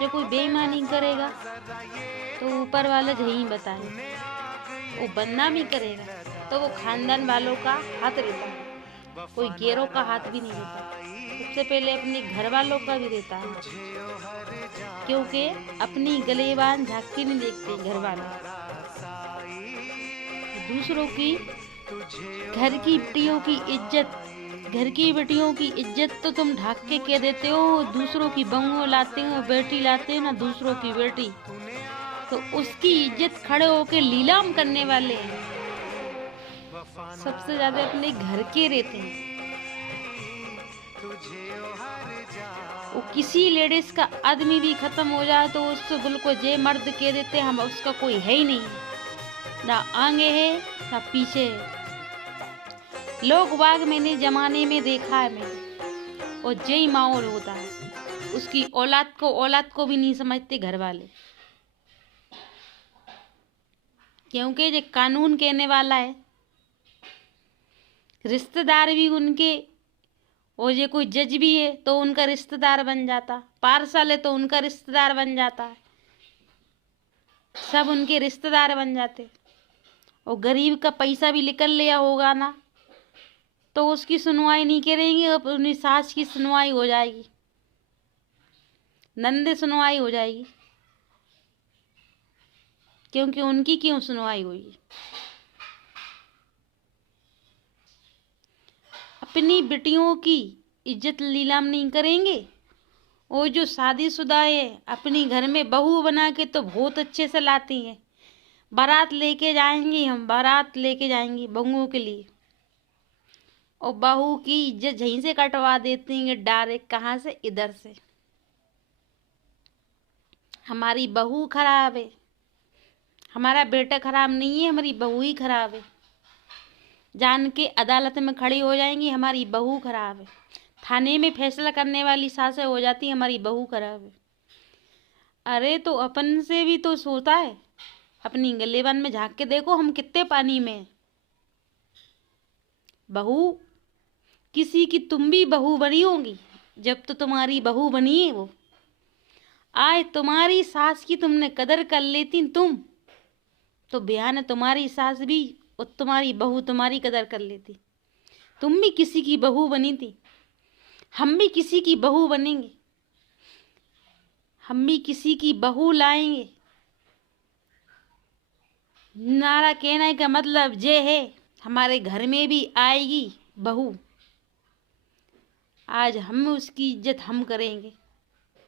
जो कोई बेईमानी करेगा तो ऊपर वाला यही बताए, वो बदनामी करेगा तो वो खानदान वालों का हाथ रहता है, कोई गैरों का हाथ भी नहीं रहता। सबसे पहले अपने घर वालों का भी रहता है, क्योंकि अपनी गलेबान झांक के नहीं देखते घर वाले। दूसरों की, घर की बेटियों की इज्जत, घर की बेटियों की इज्जत तो तुम ढाक के कह देते हो। दूसरों की बहू लाते हो, बेटी लाते हो ना, दूसरों की बेटी, तो उसकी इज्जत खड़े होके लीलाम करने वाले हैं। सबसे ज्यादा अपने घर के रहते हैं। वो किसी लेडीज का आदमी भी खत्म हो जाए तो उससे बिल्कुल जे मर्द कह देते हम, उसका कोई है ही नहीं, ना आगे है ना पीछे है। लोग बाग मैंने जमाने में देखा है मैंने, और जय माहौल होता है, उसकी औलाद को भी नहीं समझते घर वाले, क्योंकि ये कानून कहने वाला है। रिश्तेदार भी उनके, और ये कोई जज भी है तो उनका रिश्तेदार बन जाता, पार्षद है तो उनका रिश्तेदार बन जाता है, सब उनके रिश्तेदार बन जाते। और गरीब का पैसा भी निकल लिया होगा ना, तो उसकी सुनवाई नहीं करेंगे, अपनी सास की सुनवाई हो जाएगी, नंदे सुनवाई हो जाएगी, क्योंकि उनकी क्यों सुनवाई हुई। अपनी बेटियों की इज्जत नीलाम नहीं करेंगे। और जो शादीशुदा है अपनी घर में बहू बना के तो बहुत अच्छे से लाती हैं, बारात लेके जाएंगी, हम बारात लेके जाएंगी बहुओं के लिए, और बहू की इज्जत यहीं से कटवा देती हैं डायरेक्ट, कहाँ से, इधर से। हमारी बहू खराब है, हमारा बेटा खराब नहीं है, हमारी बहू ही खराब है, जान के अदालत में खड़ी हो जाएंगी हमारी बहू खराब है। थाने में फैसला करने वाली सासें हो जाती हमारी बहू खराब है। अरे तो अपन से भी तो सोता है, अपनी गलेबान में झांक के देखो हम कितने पानी में। बहू किसी की तुम भी बहू बनी होगी, जब तो तुम्हारी बहू बनी है वो, आज तुम्हारी सास की तुमने कदर कर लेती तुम, तो बयान तुम्हारी सास भी और तुम्हारी बहू तुम्हारी कदर कर लेती। तुम भी किसी की बहू बनी थी, हम भी किसी की बहू बनेंगे, हम भी किसी की बहू लाएंगे। नारा कहने का मतलब ये है, हमारे घर में भी आएगी बहू, आज हम उसकी इज्जत हम करेंगे।